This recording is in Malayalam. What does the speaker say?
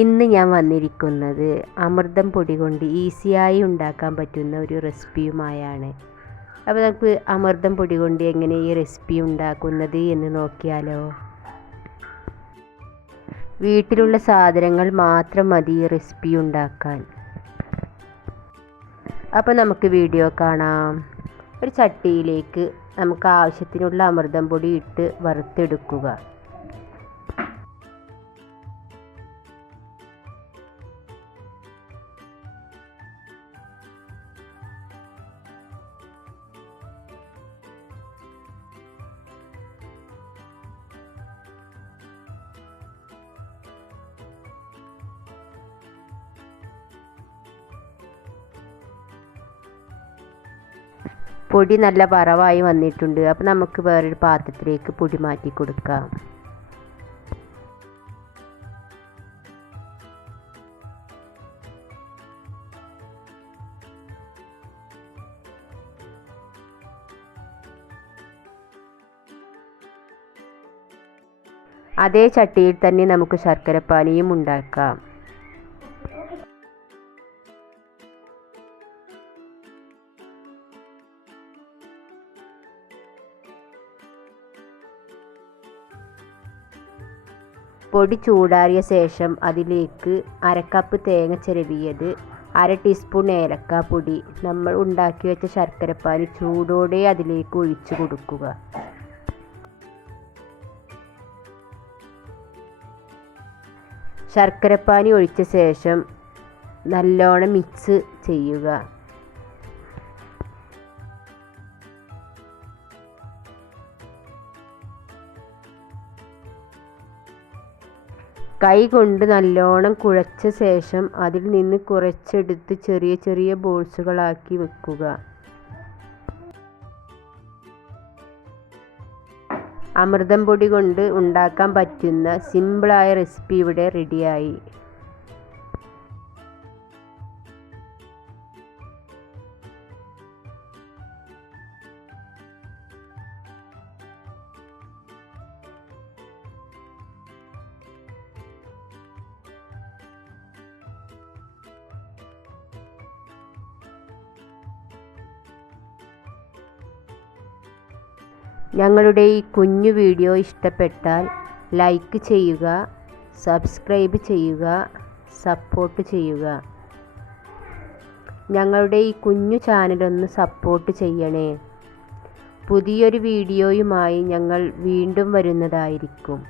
ഇന്ന് ഞാൻ വന്നിരിക്കുന്നത് അമൃതം പൊടി കൊണ്ട് ഈസിയായി ഉണ്ടാക്കാൻ പറ്റുന്ന ഒരു റെസിപ്പിയുമായാണ്. അപ്പോൾ നമുക്ക് അമൃതം പൊടി കൊണ്ട് എങ്ങനെ ഈ റെസിപ്പി ഉണ്ടാക്കുന്നത് എന്ന് നോക്കിയാലോ. വീട്ടിലുള്ള സാധനങ്ങൾ മാത്രം മതി ഈ റെസിപ്പി ഉണ്ടാക്കാൻ. അപ്പോൾ നമുക്ക് വീഡിയോ കാണാം. ഒരു ചട്ടിയിലേക്ക് നമുക്ക് ആവശ്യത്തിനുള്ള അമൃതം പൊടി ഇട്ട് വറുത്തെടുക്കുക. പൊടി നല്ല വറവായി വന്നിട്ടുണ്ട്. അപ്പോൾ നമുക്ക് വേറൊരു പാത്രത്തിലേക്ക് പൊടി മാറ്റി കൊടുക്കാം. അതേ ചട്ടിയിൽ തന്നെ നമുക്ക് ശർക്കരപ്പാനിയും ഉണ്ടാക്കാം. പൊടി ചൂടാറിയ ശേഷം അതിലേക്ക് അരക്കപ്പ് തേങ്ങ ചിരവിയത്, 1/2 ടീസ്പൂൺ ഏലക്കാപ്പൊടി, നമ്മൾ ഉണ്ടാക്കി വെച്ച ശർക്കരപ്പാനി ചൂടോടെ അതിലേക്ക് ഒഴിച്ചു കൊടുക്കുക. ശർക്കരപ്പാനി ഒഴിച്ച ശേഷം നല്ലോണം മിക്സ് ചെയ്യുക. കൈ കൊണ്ട് നല്ലോണം കുഴച്ച ശേഷം അതിൽ നിന്ന് കുറച്ചെടുത്ത് ചെറിയ ചെറിയ ബോൾസുകളാക്കി വെക്കുക. അമൃതം പൊടി കൊണ്ട് ഉണ്ടാക്കാൻ പറ്റുന്ന സിമ്പിളായ റെസിപ്പി ഇവിടെ റെഡിയായി. ഞങ്ങളുടെ ഈ കുഞ്ഞു വീഡിയോ ഇഷ്ടപ്പെട്ടാൽ ലൈക്ക് ചെയ്യുക, സബ്സ്ക്രൈബ് ചെയ്യുക, സപ്പോർട്ട് ചെയ്യുക. ഞങ്ങളുടെ ഈ കുഞ്ഞു ചാനലൊന്ന് സപ്പോർട്ട് ചെയ്യണേ. പുതിയൊരു വീഡിയോയുമായി ഞങ്ങൾ വീണ്ടും വരുന്നതായിരിക്കും.